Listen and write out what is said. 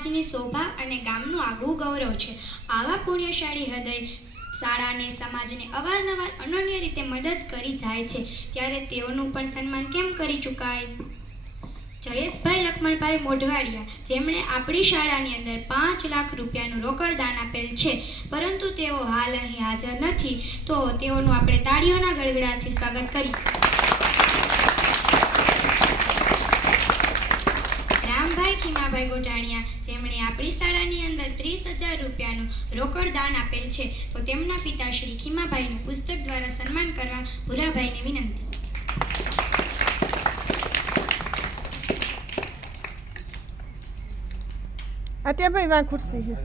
સમાજની શોભા અને ગામનું આગવું ગૌરવ છે. આવા પુણ્યશાળી હૃદય શાળાને સમાજને અવારનવાર અનન્ય રીતે મદદ કરી જાય છે, ત્યારે તેઓનું પણ સન્માન કેમ કરી ચૂકાય. જયેશભાઈ લક્ષ્મણભાઈ મોઢવાડિયા, જેમણે આપણી શાળાની અંદર 5 લાખ રૂપિયાનું રોકડ દાન આપેલ છે, પરંતુ તેઓ હાલ અહીં હાજર નથી, તો તેઓનું આપણે તાળીઓના ગડગડાટથી સ્વાગત કરીએ. રામભાઈ ખીમાભાઈ ગોટાણીયા, જેમણે આપણી શાળાની અંદર 30,000 રૂપિયાનું રોકડ દાન આપેલ છે, તો તેમના પિતાશ્રી ખીમાભાઈનું પુસ્તક દ્વારા સન્માન કરવા ભૂરાભાઈને વિનંતી. અત્યારે ભાઈ વાં ખુરશી છે.